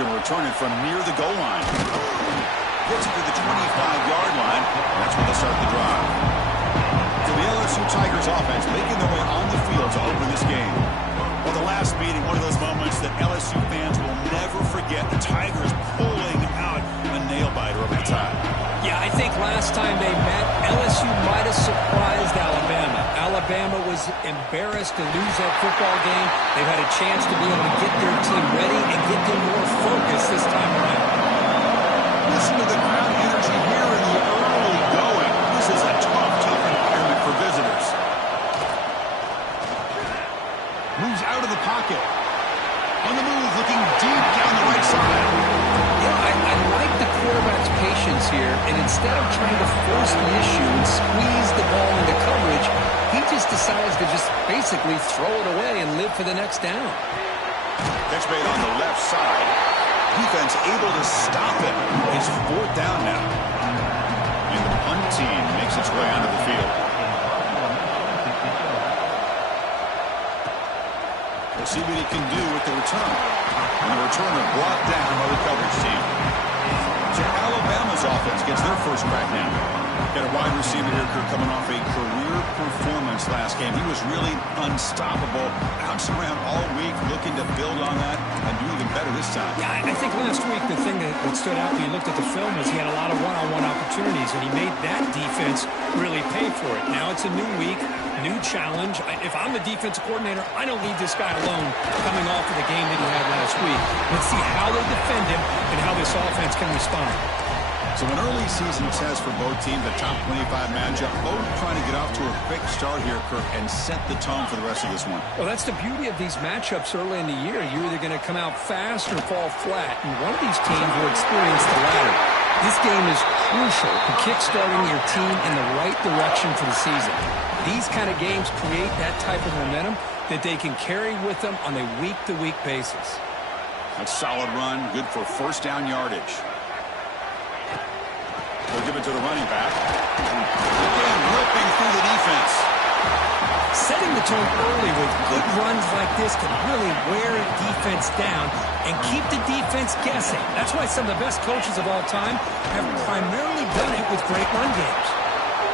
going to return it from near the goal line. Gets it to the 25-yard line. And that's where they start the drive. So the LSU Tigers offense making their way on the field to open this game. Well, the last meeting, one of those moments that LSU fans will never forget. The Tigers pulling out a nail-biter over the tie. Yeah, I think last time they met, LSU might have surprised Alabama. Alabama was embarrassed to lose that football game. They've had a chance to be able to get their team ready and get them more focused this time around. Listen to the crowd energy here in the early going. This is a tough environment for visitors. Moves out of the pocket. On the move, looking deep down the right side. I like the quarterback's patience here, and instead of trying to force the issue and squeeze the ball into coverage, he just decides to just basically throw it away and live for the next down. Catch made on the left side. Defense able to stop it. It's fourth down now. And the punt team makes its way onto the field. We'll see what he can do with the return. And the returner brought down by the coverage team. So Alabama's offense gets their first crack now. Got a wide receiver here, Kirk, coming off a career performance last game. He was really unstoppable. Bouncing around all week, looking to build on that and do even better this time. Yeah, I think last week the thing that stood out when you looked at the film was he had a lot of one-on-one opportunities, and he made that defense really pay for it. Now it's a new week, new challenge. If I'm the defensive coordinator, I don't leave this guy alone coming off of the game that he had last week. Let's see how they defend him and how this offense can respond. So an early season test for both teams, a top 25 matchup. Both trying to get off to a quick start here, Kirk, and set the tone for the rest of this one. Well, that's the beauty of these matchups early in the year. You're either going to come out fast or fall flat, and one of these teams will experience the latter. This game is crucial to kickstarting your team in the right direction for the season. These kind of games create that type of momentum that they can carry with them on a week-to-week basis. A solid run, good for first down yardage. They'll give it to the running back. Again, ripping through the defense. Setting the tone early with good runs like this can really wear a defense down and keep the defense guessing. That's why some of the best coaches of all time have primarily done it with great run games.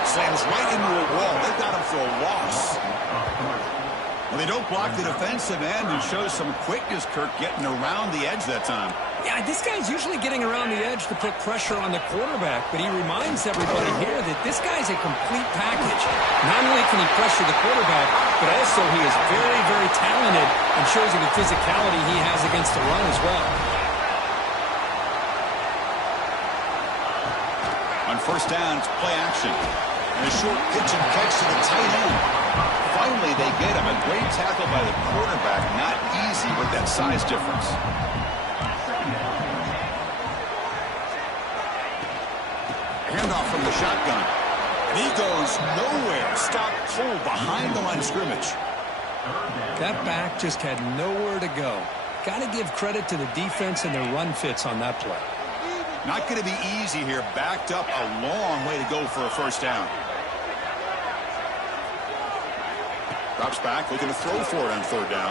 Slams right into a wall. They've got him for a loss. Well, they don't block the defensive end and shows some quickness, Kirk, getting around the edge that time. Yeah, this guy's usually getting around the edge to put pressure on the quarterback, but he reminds everybody here that this guy's a complete package. Not only can he pressure the quarterback, but also he is very, very talented and shows you the physicality he has against the run as well. On first down, it's play action. And a short pitch and catch to the tight end. Finally, they get him. A great tackle by the quarterback. Not easy with that size difference. Handoff from the shotgun. And he goes nowhere. Stopped cold behind the line of scrimmage. That back just had nowhere to go. Got to give credit to the defense and their run fits on that play. Not going to be easy here. Backed up a long way to go for a first down. Drops back, looking to throw for it on third down.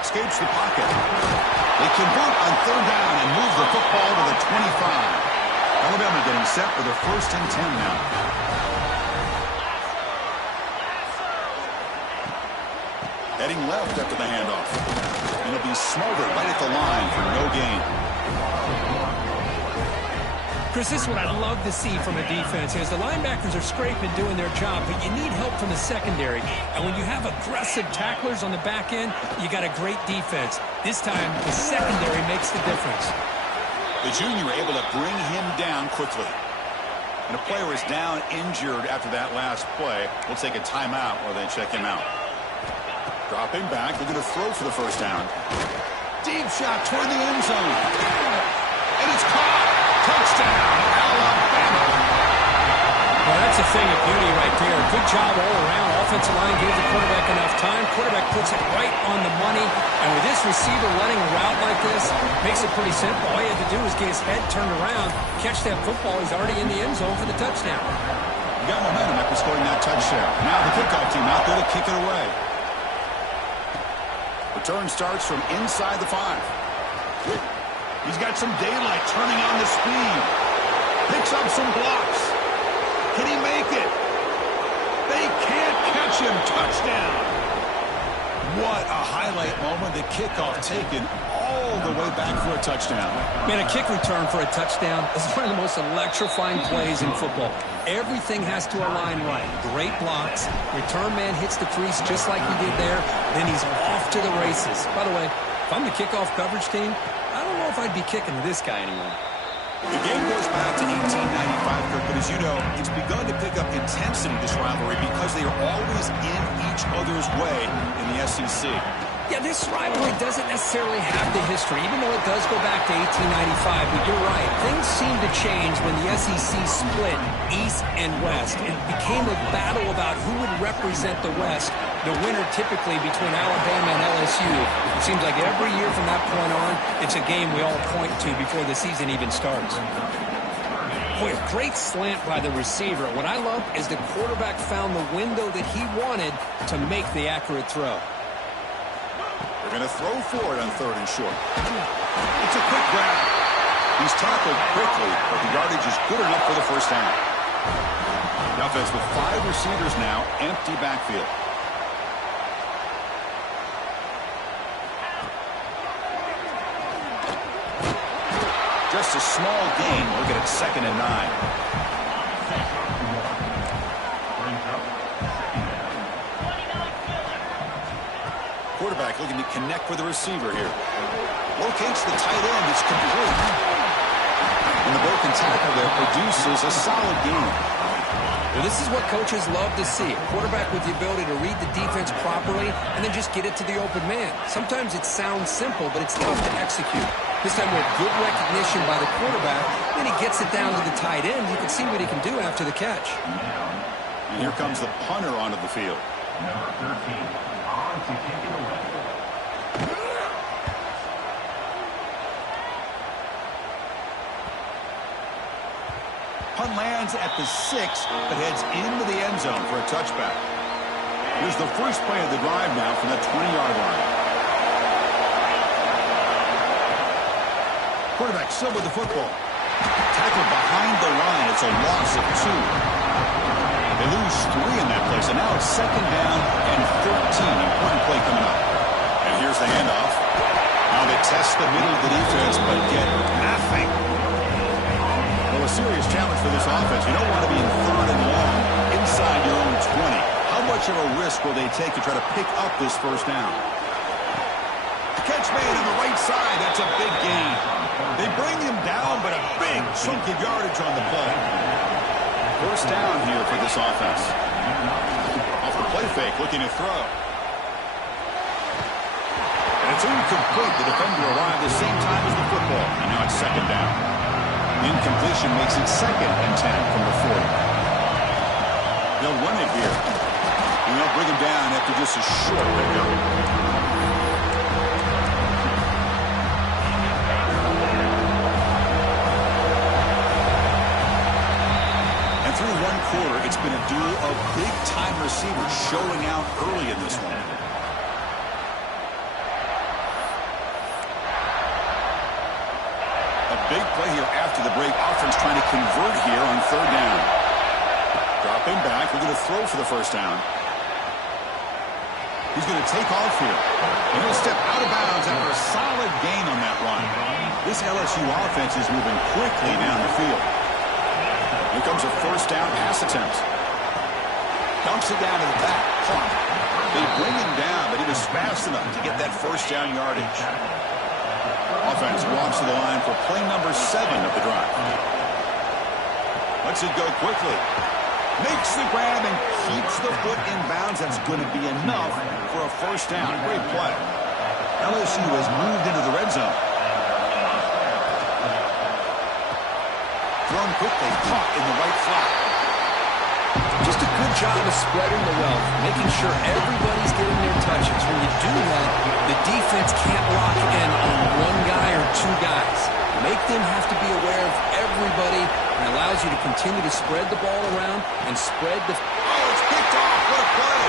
Escapes the pocket. They convert on third down and move the football to the 25. Alabama getting set for the 1st and 10 now. Heading left after the handoff. And it'll be smothered right at the line for no gain. Chris, this is what I love to see from a defense is the linebackers are scraping, doing their job, but you need help from the secondary. And when you have aggressive tacklers on the back end, you got a great defense. This time, the secondary makes the difference. The junior able to bring him down quickly. And a player is down injured after that last play. We'll take a timeout while they check him out. Dropping back, looking to throw for the first down. Deep shot toward the end zone. And it's caught. Touchdown, Alabama. Well, that's a thing of beauty right there. Good job all around. Offensive line gave the quarterback enough time. Quarterback puts it right on the money. And with this receiver running a route like this, makes it pretty simple. All you had to do is get his head turned around, catch that football. He's already in the end zone for the touchdown. You got momentum after scoring that touchdown. Now the kickoff team out there to kick it away. Return starts from inside the 5. He's got some daylight turning on the speed. Picks up some blocks. Can he make it? They can't catch him. Touchdown. What a highlight moment. The kickoff taken all the way back for a touchdown. Man, a kick return for a touchdown is one of the most electrifying plays in football. Everything has to align right. Great blocks. Return man hits the crease just like he did there. Then he's off to the races. By the way, if I'm the kickoff coverage team, I don't know if I'd be kicking to this guy anymore. The game goes back to 1895, Kirk, but as you know, it's begun to pick up intensity, this rivalry, because they are always in each other's way in the SEC. Yeah, this rivalry doesn't necessarily have the history, even though it does go back to 1895. But you're right. Things seem to change when the SEC split East and West. It became a battle about who would represent the West, the winner typically between Alabama and LSU. It seems like every year from that point on, it's a game we all point to before the season even starts. Boy, a great slant by the receiver. What I love is the quarterback found the window that he wanted to make the accurate throw. They're going to throw for it on 3rd and short. It's a quick grab. He's tackled quickly, but the yardage is good enough for the first down. The offense with 5 receivers now, empty backfield. Just a small gain. Looking at 2nd and 9. Quarterback looking to connect with the receiver here. Locates the tight end. It's complete. And the broken tackle there produces a solid gain. Well, this is what coaches love to see. A quarterback with the ability to read the defense properly and then just get it to the open man. Sometimes it sounds simple, but it's tough to execute. This time with good recognition by the quarterback, then he gets it down to the tight end. You can see what he can do after the catch. And here comes the punter onto the field. Number 13, on to kick it away. Punt lands at the 6, but heads into the end zone for a touchback. Here's the first play of the drive now from the 20-yard line. Quarterback still with the football. Tackled behind the line. It's a loss of 2. They lose 3 in that play, so now it's 2nd down and 13. Important play coming up. And here's the handoff. Now they test the middle of the defense, but get nothing. Well, a serious challenge for this offense. You don't want to be in 3rd and long inside your own 20. How much of a risk will they take to try to pick up this first down? Catch made on the right side. That's a big gain. They bring him down, but a big chunk of yardage on the play. First down here for this offense. Off the play fake, looking to throw. And it's incomplete. The defender arrived the same time as the football. And now it's 2nd down. Incompletion makes it 2nd and 10 from the 40. They'll run it here. And they'll bring him down after just a short pickup. Through one quarter, it's been a duel of big-time receivers showing out early in this one. A big play here after the break. Offense trying to convert here on 3rd down. Dropping back. We're going to throw for the first down. He's going to take off here. He's going to step out of bounds after a solid gain on that run. This LSU offense is moving quickly down the field. Here comes a first down pass attempt. Dumps it down to the back. Clock. They bring him down, but he was fast enough to get that first down yardage. Offense walks to the line for play number 7 of the drive. Lets it go quickly. Makes the grab and keeps the foot in bounds. That's going to be enough for a first down. Great play. LSU has moved into the red zone. Thrown quickly, caught in the right slot. Just a good job of spreading the wealth, making sure everybody's getting their touches. When you do that, the defense can't lock in on one guy or 2 guys. Make them have to be aware of everybody, and allows you to continue to spread the ball around and spread the... Oh, it's picked off. What a play.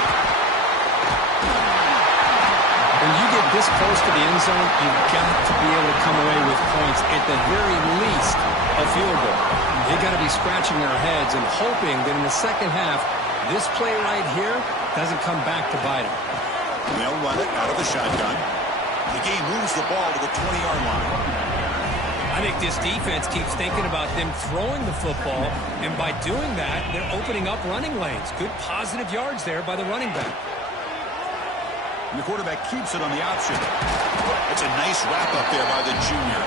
When you get this this close to the end zone, you've got to be able to come away with points, at the very least a field goal. They've got to be scratching their heads and hoping that in the second half, this play right here doesn't come back to bite them. They'll run it out of the shotgun. The game moves the ball to the 20-yard line. I think this defense keeps thinking about them throwing the football, and by doing that, they're opening up running lanes. Good positive yards there by the running back. And the quarterback keeps it on the option. It's a nice wrap-up there by the junior.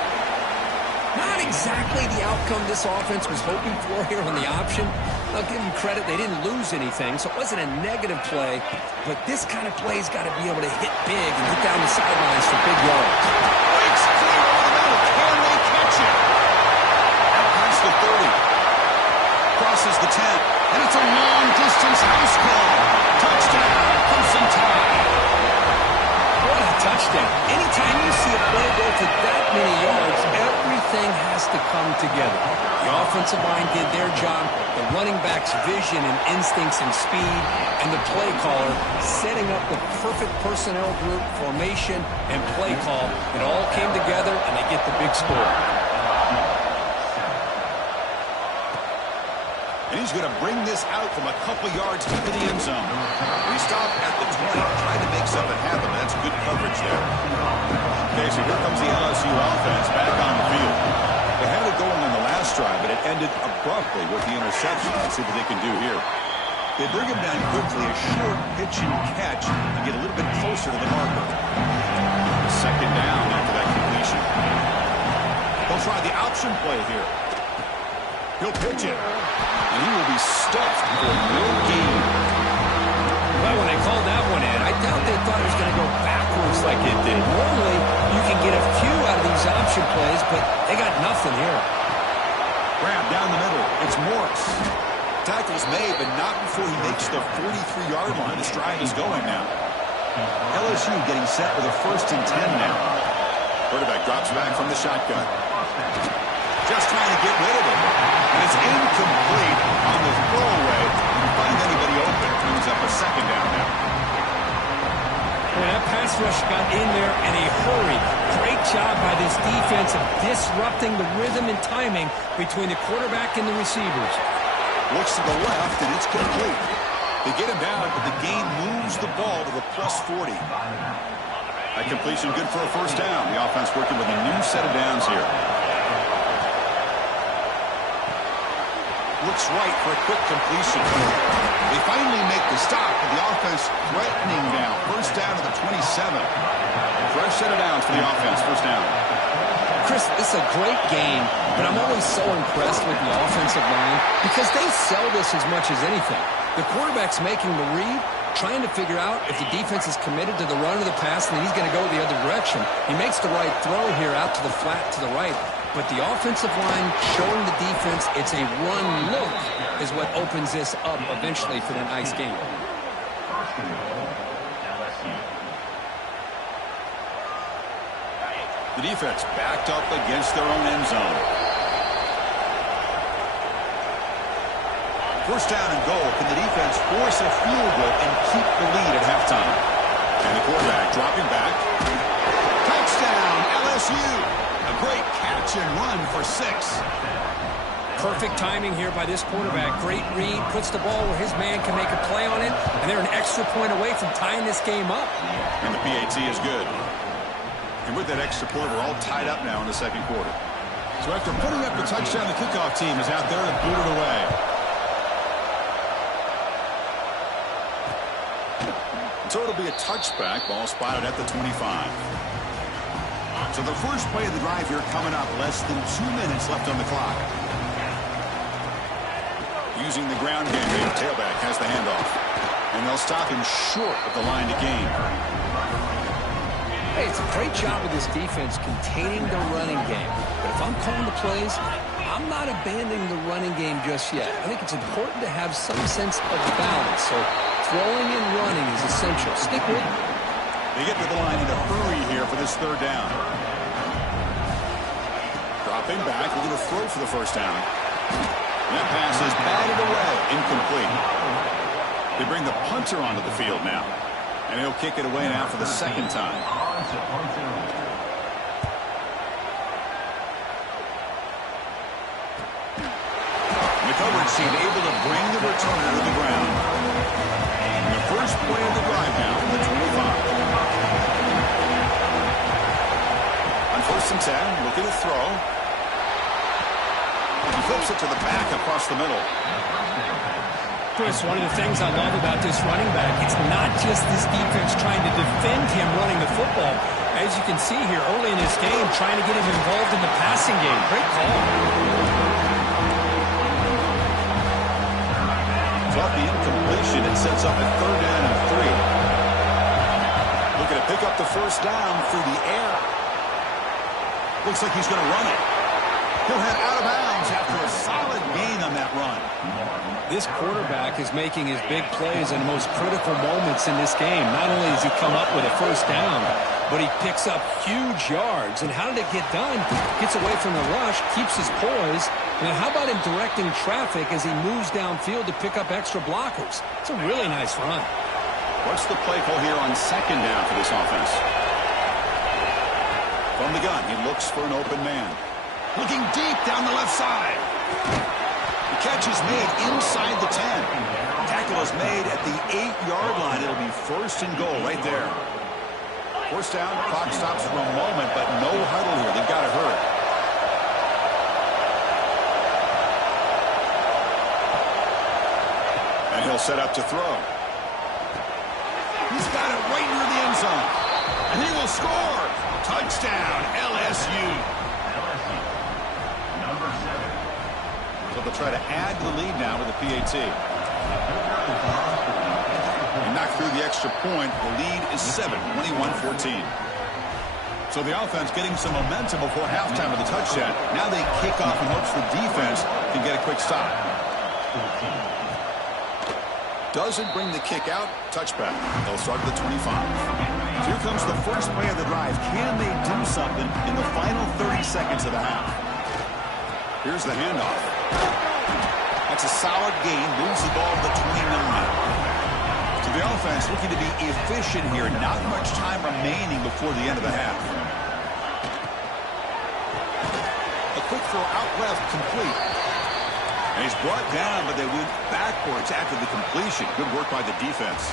Not exactly the outcome this offense was hoping for here on the option. I'll give them credit, they didn't lose anything, so it wasn't a negative play. But this kind of play's got to be able to hit big and get down the sidelines for big yards. Breaks clear over the middle. Can they catch it? Out past the 30. Crosses the 10. And it's a long-distance house call. Touchdown, Clemson Tide. What a touchdown. Anytime you see a play go to that many yards, everything has to come together. The offensive line did their job, the running back's vision and instincts and speed, and the play caller setting up the perfect personnel group, formation, and play call. It all came together, and they get the big score. And he's going to bring this out from a couple yards deep in the end zone. We stop at the 20, trying to make something happen. That's good coverage there. Okay, so here comes the LSU offense back on the field. They had it going on the last drive, but it ended abruptly with the interception. Let's see what they can do here. They bring him down quickly, a short pitch and catch, and get a little bit closer to the marker. Second down after that completion. They'll try the option play here. He'll pitch it, and he will be stuffed for no gain. Well, when they called that one in, I doubt they thought it was going to go backwards like it did. Normally, you can get a few out of these option plays, but they got nothing here. Grab down the middle. It's Morris. Tackle's made, but not before he makes the 43-yard line. This drive is going now. LSU getting set with a 1st and 10 now. Quarterback drops back from the shotgun. Just trying to get rid of it. And it's incomplete on the throwaway. Didn't find anybody open. Brings up a second down now. Well, that pass rush got in there in a hurry. Great job by this defense of disrupting the rhythm and timing between the quarterback and the receivers. Looks to the left, and it's complete. They get him down, but the game moves the ball to the +40. That completion good for a 1st down. The offense working with a new set of downs here. Looks right for a quick completion. They finally make the stop, but the offense threatening now. 1st down to the 27. Fresh set of downs for the offense. 1st down. Chris, this is a great game, but I'm always so impressed with the offensive line because they sell this as much as anything. The quarterback's making the read, trying to figure out if the defense is committed to the run or the pass, and then he's going to go the other direction. He makes the right throw here out to the flat to the right, but the offensive line showing the defense it's a run look is what opens this up eventually for that nice game. The defense backed up against their own end zone. 1st down and goal. Can the defense force a field goal and keep the lead at halftime? And the quarterback dropping back. Touchdown, LSU. A great catch and run for 6. Perfect timing here by this quarterback. Great read, puts the ball where his man can make a play on it, and they're an extra point away from tying this game up. And the PAT is good. And with that extra point, we're all tied up now in the 2nd quarter. So after putting up the touchdown, the kickoff team is out there to boot it away. So it'll be a touchback. Ball spotted at the 25. So the first play of the drive here coming up. Less than 2 minutes left on the clock. Using the ground game, the tailback has the handoff. And they'll stop him short of the line to gain. Hey, it's a great job with this defense containing the running game. But if I'm calling the plays, I'm not abandoning the running game just yet. I think it's important to have some sense of balance. So throwing and running is essential. Stick with it. They get to the line in a hurry here for this 3rd down. Dropping back, looking to throw for the 1st down. And that pass is batted away, incomplete. They bring the punter onto the field now. And he'll kick it away now for the second time. The coverage team able to bring the returner to the ground. And the first play of the drive now from the 25. On 1st and 10, looking to throw. He flips it to the back across the middle. Chris, one of the things I love about this running back, it's not just this defense trying to defend him running the football. As you can see here early in this game, trying to get him involved in the passing game. Great call. It's off the incompletion. It sets up a 3rd down and 3. Looking to pick up the 1st down through the air. Looks like he's going to run it. He'll head out of bounds after a solid gain on that run. This quarterback is making his big plays in the most critical moments in this game. Not only does he come up with a 1st down, but he picks up huge yards. And how did it get done? Gets away from the rush, keeps his poise. And how about him directing traffic as he moves downfield to pick up extra blockers? It's a really nice run. What's the play call here on 2nd down for this offense? From the gun, he looks for an open man. Looking deep down the left side. The catch is made inside the 10. Tackle is made at the 8-yard line. It'll be 1st and goal right there. 1st down, clock stops for a moment, but no huddle here. They've got to hurry. And he'll set up to throw. He's got it right near the end zone. And he will score. Touchdown, LSU. So they'll try to add to the lead now with a PAT. And knock through the extra point. The lead is 7, 21-14. So the offense getting some momentum before halftime with the touchdown. Now they kick off in hopes the defense can get a quick stop. Doesn't bring the kick out. Touchback. They'll start at the 25. Here comes the first play of the drive. Can they do something in the final 30 seconds of the half? Here's the handoff. That's a solid gain. Moves the ball to the 29. So the offense looking to be efficient here. Not much time remaining before the end of the half. A quick throw out left, complete. And he's brought down, but they went backwards after the completion. Good work by the defense.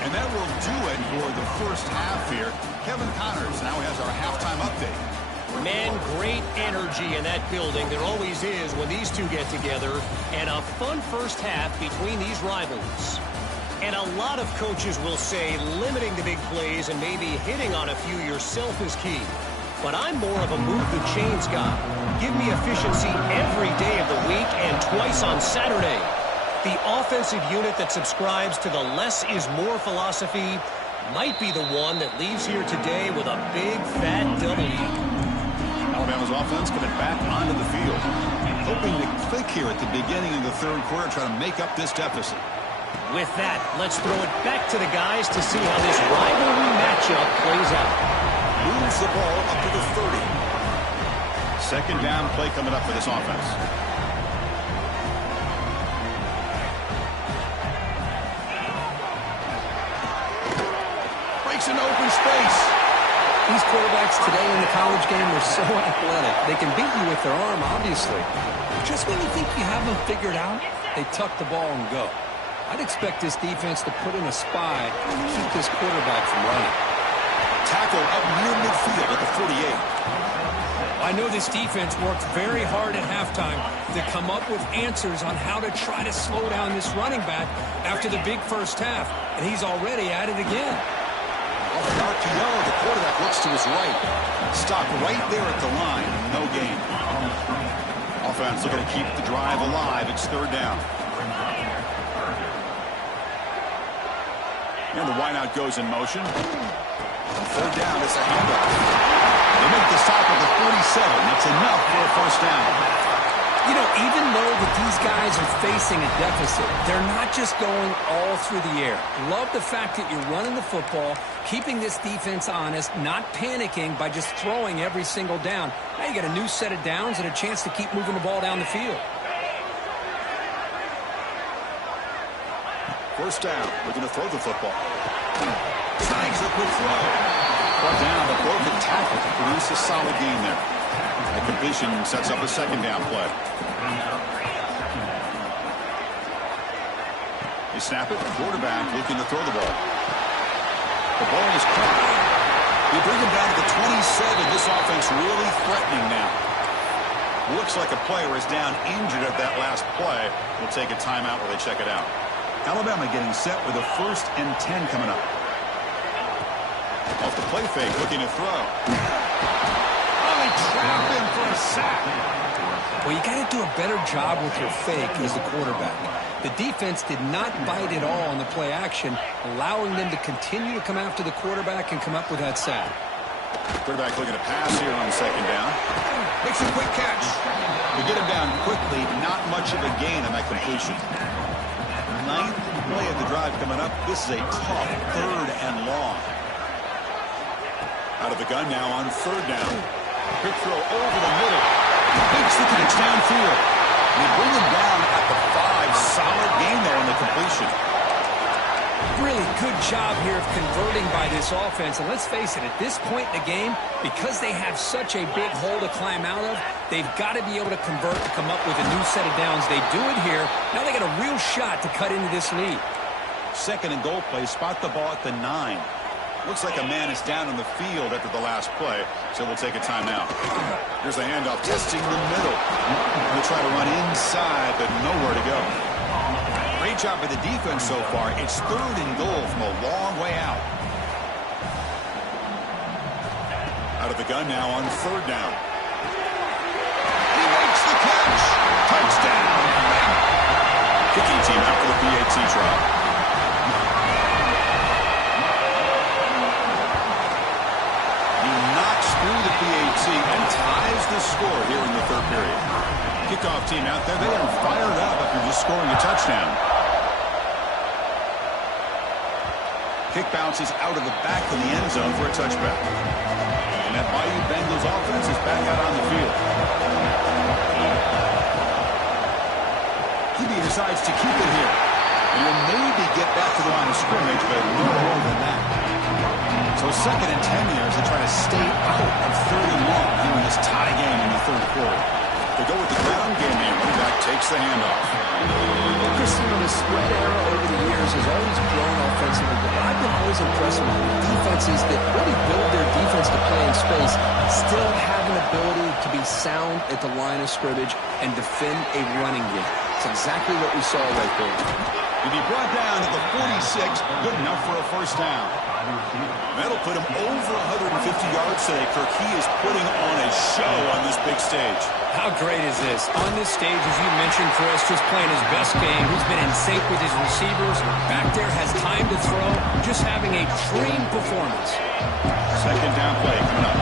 And that will do it for the first half here. Kevin Connors now has our halftime update. Man, great energy in that building. There always is when these two get together. And a fun first half between these rivals. And a lot of coaches will say limiting the big plays and maybe hitting on a few yourself is key. But I'm more of a move the chains guy. Give me efficiency every day of the week and twice on Saturday. The offensive unit that subscribes to the less is more philosophy might be the one that leaves here today with a big fat W. Alabama's offense coming back onto the field. Hoping to click here at the beginning of the 3rd quarter, try to make up this deficit. With that, let's throw it back to the guys to see how this rivalry matchup plays out. Moves the ball up to the 30. 2nd down play coming up for this offense. Breaks into open space. These quarterbacks today in the college game are so athletic. They can beat you with their arm, obviously. Just when you think you have them figured out, they tuck the ball and go. I'd expect this defense to put in a spy and keep this quarterback from running. Tackle up near midfield at the 48. I know this defense worked very hard at halftime to come up with answers on how to try to slow down this running back after the big first half, and he's already at it again. Off the RPO, the quarterback looks to his right. Stopped right there at the line. No gain. Offense looking to keep the drive alive. It's 3rd down. And the wideout goes in motion. 3rd down, it's a handoff. They make the stop at the 47. That's enough for a 1st down. You know, even though that these guys are facing a deficit, they're not just going all through the air. Love the fact that you're running the football, keeping this defense honest, not panicking by just throwing every single down. Now you got a new set of downs and a chance to keep moving the ball down the field. First down. Looking to throw the football. Tries a quick throw. Brought down, but broken tackle to produce a solid gain there. The completion sets up a second down play. They snap it. Quarterback looking to throw the ball. The ball is caught. You bring him down to the 27. This offense really threatening now. Looks like a player is down injured at that last play. We'll take a timeout while they check it out. Alabama getting set with a 1st and 10 coming up. Off the play fake, looking to throw. Oh, they trap him for a sack. Well, you got to do a better job with your fake as the quarterback. The defense did not bite at all on the play action, allowing them to continue to come after the quarterback and come up with that sack. Quarterback looking to pass here on 2nd down. Makes a quick catch. To get him down quickly, not much of a gain on that completion. 9th play of the drive coming up. This is a tough 3rd and long. Out of the gun now on 3rd down. Quick throw over the middle. Makes the catch downfield. They bring him down at the 5. Solid gain there on the completion. Really good job here of converting by this offense. And let's face it, at this point in the game, because they have such a big hole to climb out of, they've got to be able to convert to come up with a new set of downs. They do it here. Now they got a real shot to cut into this lead. 2nd and goal play. Spot the ball at the 9. Looks like a man is down on the field after the last play, so we'll take a timeout. Here's a handoff, testing the middle. Going to try to run inside, but nowhere to go. Great job by the defense so far. It's 3rd and goal from a long way out. Out of the gun now on 3rd down. He makes the catch. Touchdown. Kicking team out for the PAT try. Through the PAT and ties the score here in the 3rd period. Kickoff team out there. They are fired up after just scoring a touchdown. Kick bounces out of the back of the end zone for a touchback. And that Bayou Bengals offense is back out on the field. QB decides to keep it here. And will maybe get back to the line of scrimmage, but no more than that. So 2nd and 10 here as they try to stay out of 3rd and long here in this tie game in the 3rd quarter. They go with the ground game here. Running back takes the handoff. Chris, the spread era over the years has always grown offensively, but I've been always impressed with defenses that really build their defense to play in space, still have an ability to be sound at the line of scrimmage and defend a running game. It's exactly what we saw right there. He'll be brought down at the 46, good enough for a 1st down. That'll put him over 150 yards today, Kirk. He is putting on a show on this big stage. How great is this? On this stage, as you mentioned, Chris, just playing his best game. He's been in sync with his receivers. Back there, has time to throw. Just having a dream performance. 2nd down play coming up.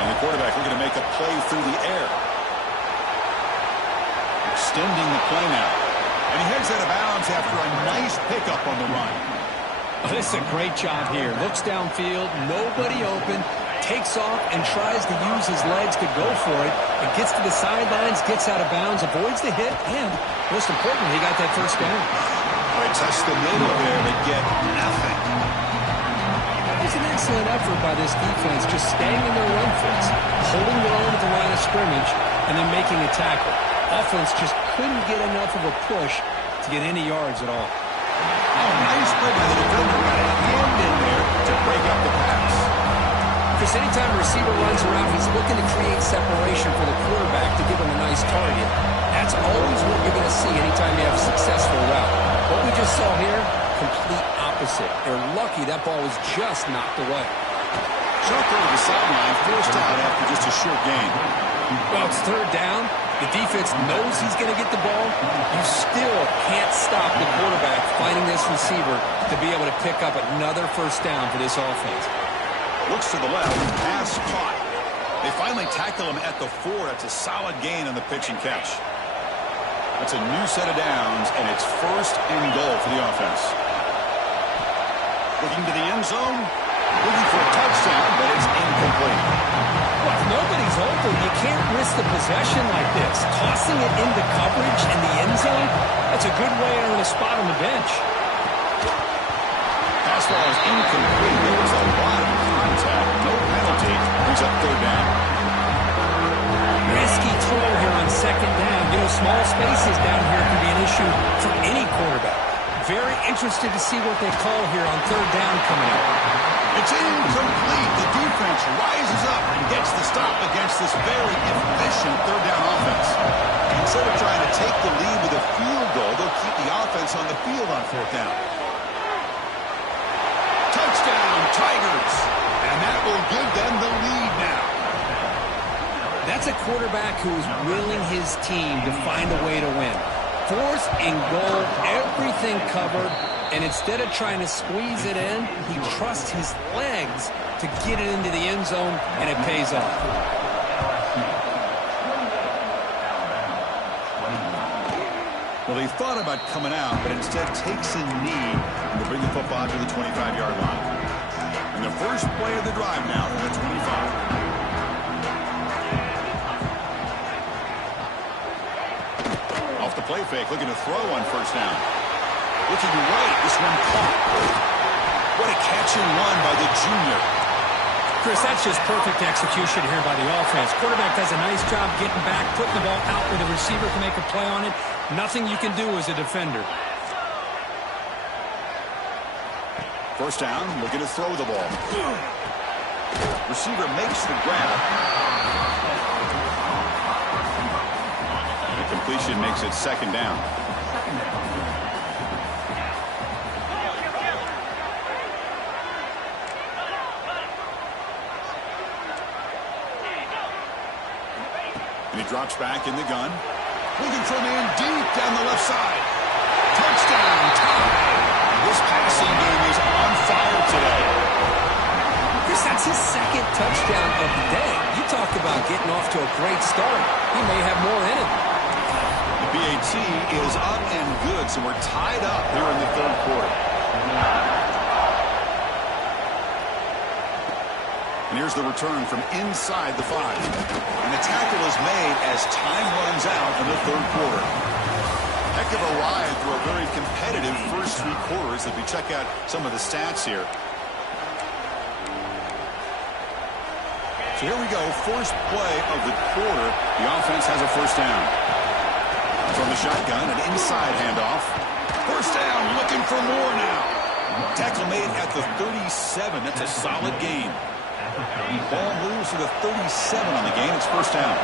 And the quarterback looking to make a play through the air. Extending the play now. And he heads out of bounds after a nice pickup on the run. Oh, this is a great job here. Looks downfield, nobody open, takes off and tries to use his legs to go for it. It gets to the sidelines, gets out of bounds, avoids the hit, and most importantly, he got that 1st down. They test the middle there to get nothing. It was an excellent effort by this defense, just staying in their run fits, holding their own at the line of scrimmage, and then making a tackle. Offense just couldn't get enough of a push to get any yards at all. Oh, nice play by the defender. Got a hand in there to break up the pass. Chris, anytime a receiver runs around, he's looking to create separation for the quarterback to give him a nice target. That's always what you're going to see anytime you have a successful route. What we just saw here, complete opposite. They're lucky that ball was just knocked away. Short throw to the sideline, forced out after just a short gain. Well, it's 3rd down. The defense knows he's going to get the ball. You still can't stop the quarterback finding this receiver to be able to pick up another 1st down for this offense. Looks to the left, pass caught. They finally tackle him at the 4. That's a solid gain on the pitch and catch. That's a new set of downs, and it's 1st and goal for the offense. Looking to the end zone. Looking for a touchdown, but it's incomplete. Well, if nobody's open, you can't risk the possession like this. Tossing it into coverage in the end zone, that's a good way to earn a spot on the bench. Pass ball is incomplete. There was a lot of contact. No penalty. Brings up third down. Risky throw here on second down. You know, small spaces down here can be an issue for any quarterback. Very interested to see what they call here on third down coming up. It's incomplete. The defense rises up and gets the stop against this very efficient third down offense. Instead of trying to take the lead with a field goal, they'll keep the offense on the field on fourth down. Touchdown, Tigers. And that will give them the lead now. That's a quarterback who is willing his team to find a way to win. Fourth and goal, everything covered, and instead of trying to squeeze it in, he trusts his legs to get it into the end zone, and it pays off. Well, they thought about coming out, but instead takes a knee and they bring the football to the 25-yard line. And the first play of the drive now from the 25. Off the play fake, looking to throw on first down. Looking right, this one caught. What a catch and run by the junior. Chris, that's just perfect execution here by the offense. Quarterback does a nice job getting back, putting the ball out where the receiver can make a play on it. Nothing you can do as a defender. First down, looking to throw the ball. Receiver makes the grab. The completion makes it second down. And he drops back in the gun. Looking for a man deep down the left side. Touchdown, tie. This passing game is on fire today. Chris, that's his second touchdown of the day. You talk about getting off to a great start. He may have more in him. The BAT is up and good, so we're tied up here in the third quarter. And here's the return from inside the 5. And the tackle is made as time runs out in the third quarter. Heck of a ride through a very competitive first 3 quarters as we check out some of the stats here. So here we go, first play of the quarter. The offense has a first down. From the shotgun, an inside handoff. First down, looking for more now. Tackle made at the 37. That's a solid gain. Ball moves to the 37 on the game. It's first down.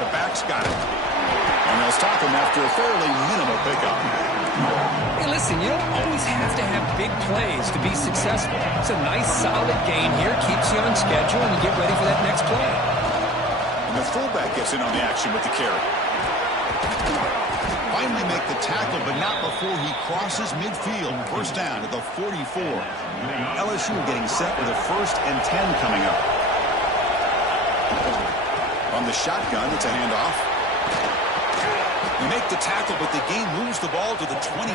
The back's got it. And they'll stop him after a fairly minimal pickup. Hey, listen, you don't always have to have big plays to be successful. It's a nice, solid gain here. Keeps you on schedule, and you get ready for that next play. And the fullback gets in on the action with the carry. Finally make the tackle, but not before he crosses midfield. First down at the 44. LSU getting set with a 1st and 10 coming up. On the shotgun, it's a handoff. They make the tackle, but the game moves the ball to the 28.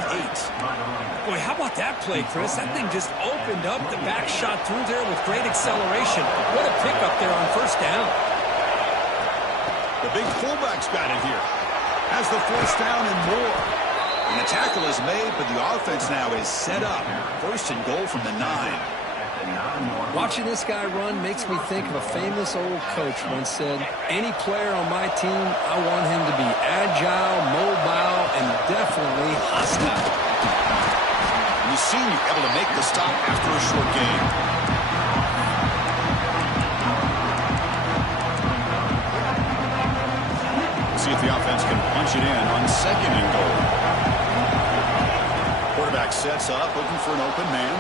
Boy, how about that play, Chris? That thing just opened up. The back shot through there with great acceleration. What a pickup there on first down. The big fullback's got it here. Has the first down and more. And the tackle is made, but the offense now is set up. First and goal from the 9. Watching this guy run makes me think of a famous old coach once said, any player on my team, I want him to be agile, mobile, and definitely hostile. And the senior able to make the stop after a short game. See if the offense can punch it in on second and goal. Quarterback sets up, looking for an open man.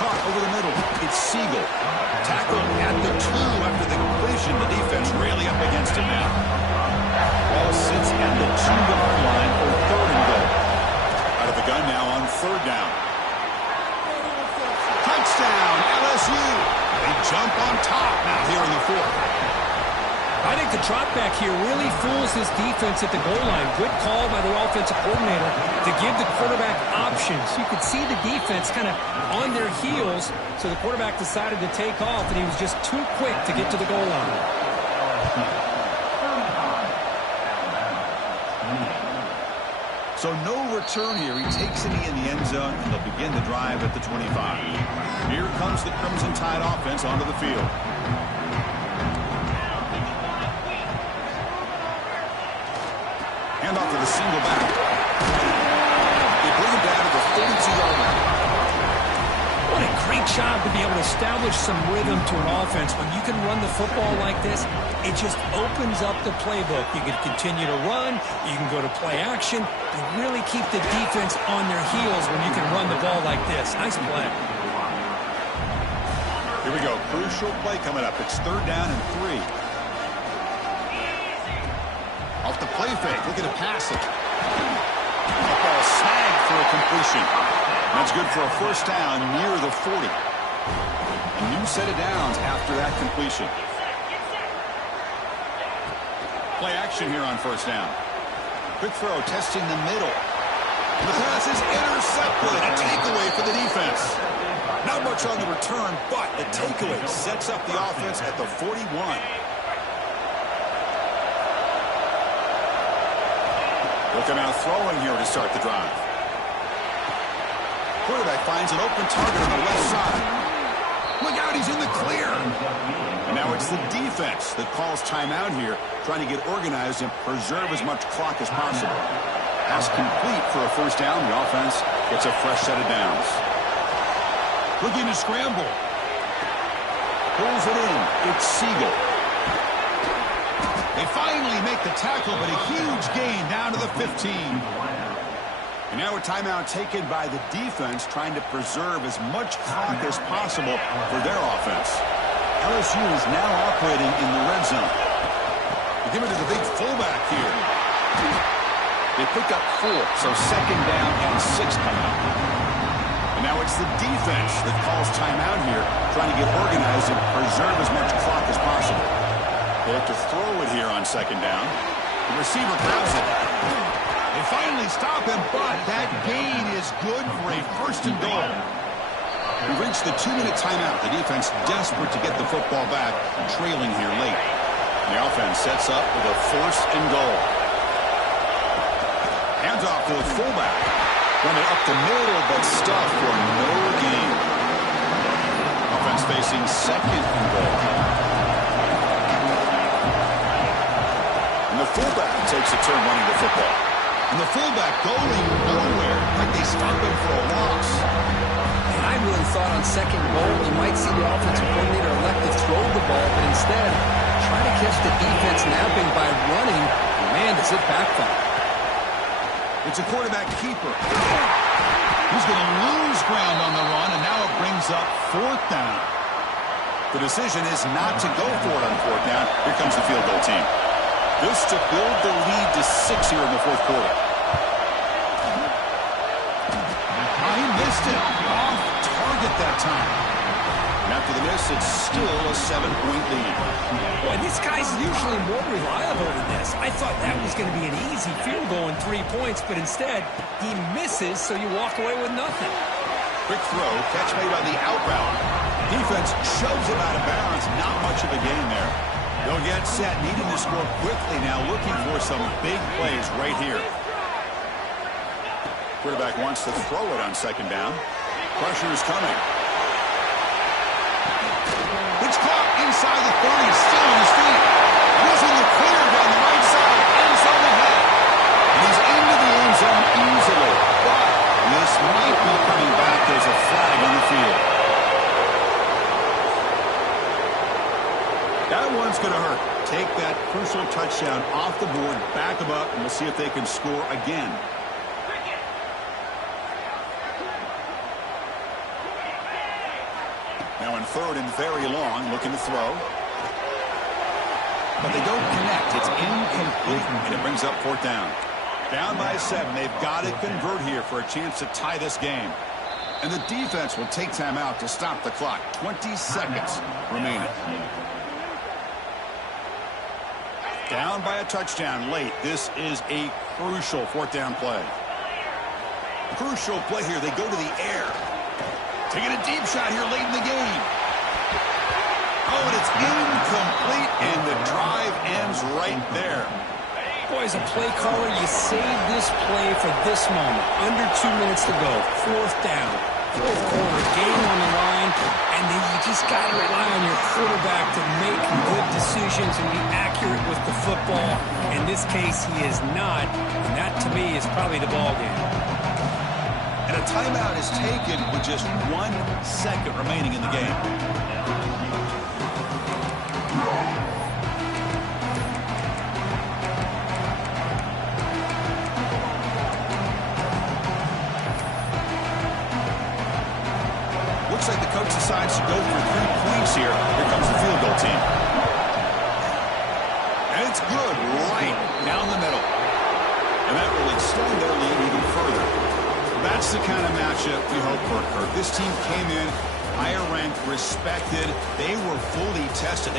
Caught over the middle. It's Siegel. Tackled at the 2 after the completion. The defense really up against it now. Ball sits at the 2-yard line for third and goal. Out of the gun now on third down. Touchdown, LSU. They jump on top now here in the 4th. I think the drop back here really fools this defense at the goal line. Good call by the offensive coordinator to give the quarterback options. You could see the defense kind of on their heels, so the quarterback decided to take off, and he was just too quick to get to the goal line. So no return here. He takes it in the end zone, and they'll begin the drive at the 25. Here comes the Crimson Tide offense onto the field. Hand off to the single back. They bring him down to the 42-yard line. What a great job to be able to establish some rhythm to an offense. When you can run the football like this, it just opens up the playbook. You can continue to run. You can go to play action. You really keep the defense on their heels when you can run the ball like this. Nice play. Here we go. Crucial play coming up. It's 3rd down and 3. Off the play fake. Look at it pass it. Ball snagged for a completion. That's good for a 1st down near the 40. A new set of downs after that completion. Play action here on 1st down. Quick throw, testing the middle. The pass is intercepted. A takeaway for the defense. Not much on the return, but the takeaway sets up the offense at the 41. They'll come out throwing here to start the drive. Quarterback finds an open target on the left side. Look out, he's in the clear. And now it's the defense that calls timeout here, trying to get organized and preserve as much clock as possible. Pass complete for a 1st down. The offense gets a fresh set of downs. Looking to scramble. Pulls it in. It's Siegel. They finally make the tackle, but a huge gain down to the 15. And now a timeout taken by the defense, trying to preserve as much clock as possible for their offense. LSU is now operating in the red zone. They give it to the big fullback here. They pick up 4, so 2nd down and 6 coming up. And now it's the defense that calls timeout here, trying to get organized and preserve as much clock as possible. They have to throw it here on 2nd down. The receiver grabs it. They finally stop him, but that gain is good for a 1st and goal. We've reached the 2-minute timeout. The defense desperate to get the football back, trailing here late. The offense sets up with a 1st and goal. Hands off to the fullback. Run it up the middle, but stuffed for no gain. Offense facing 2nd and goal. And the fullback takes a turn running the football. And the fullback going nowhere, like they stopped him for a loss. And I really thought on 2nd goal you might see the offensive coordinator elect to throw the ball, but instead try to catch the defense napping by running. And man, does it backfire. It's a quarterback keeper. He's going to lose ground on the run, and now it brings up 4th down. The decision is not to go for it on 4th down. Here comes the field goal team. This to build the lead to 6 here in the 4th quarter. He missed it. Off target that time. And after the miss, it's still a 7-point lead. Boy, this guy's usually more reliable than this. I thought that was going to be an easy field goal in 3 points, but instead, he misses, so you walk away with nothing. Quick throw, catch made on the out route. Defense shoves it out of bounds. Not much of a gain there. They'll get set, needing to score quickly now, looking for some big plays right here. Quarterback wants to throw it on 2nd down. Pressure is coming. It's caught inside the 30, still on his feet. Using the clear down the right side, end zone ahead. And he's into the end zone easily. But this might be coming back. There's a flag on the field. That one's going to hurt. Take that crucial touchdown off the board, back them up, and we'll see if they can score again. Now in 3rd and very long, looking to throw. But they don't connect. It's incomplete, and it brings up 4th down. Down by 7. They've got to convert here for a chance to tie this game. And the defense will take time out to stop the clock. 20 seconds remaining. Down by a touchdown late. This is a crucial fourth down play. Crucial play here. They go to the air. Taking a deep shot here late in the game. Oh, and it's incomplete, and the drive ends right there. Boy, as a play caller, you save this play for this moment. Under 2 minutes to go. Fourth down. Fourth quarter. Game on the line. And then you just got to rely on your quarterback to make good decisions and be accurate with the football. In this case, he is not. And that, to me, is probably the ball game. And a timeout is taken with just 1 second remaining in the game. Looks like the coach decides to go for 3 points here. Here comes the field goal team. And it's good right down the middle. And that will extend their lead even further. That's the kind of matchup we hope for, Kirk. This team came in higher ranked, respected. They were fully tested.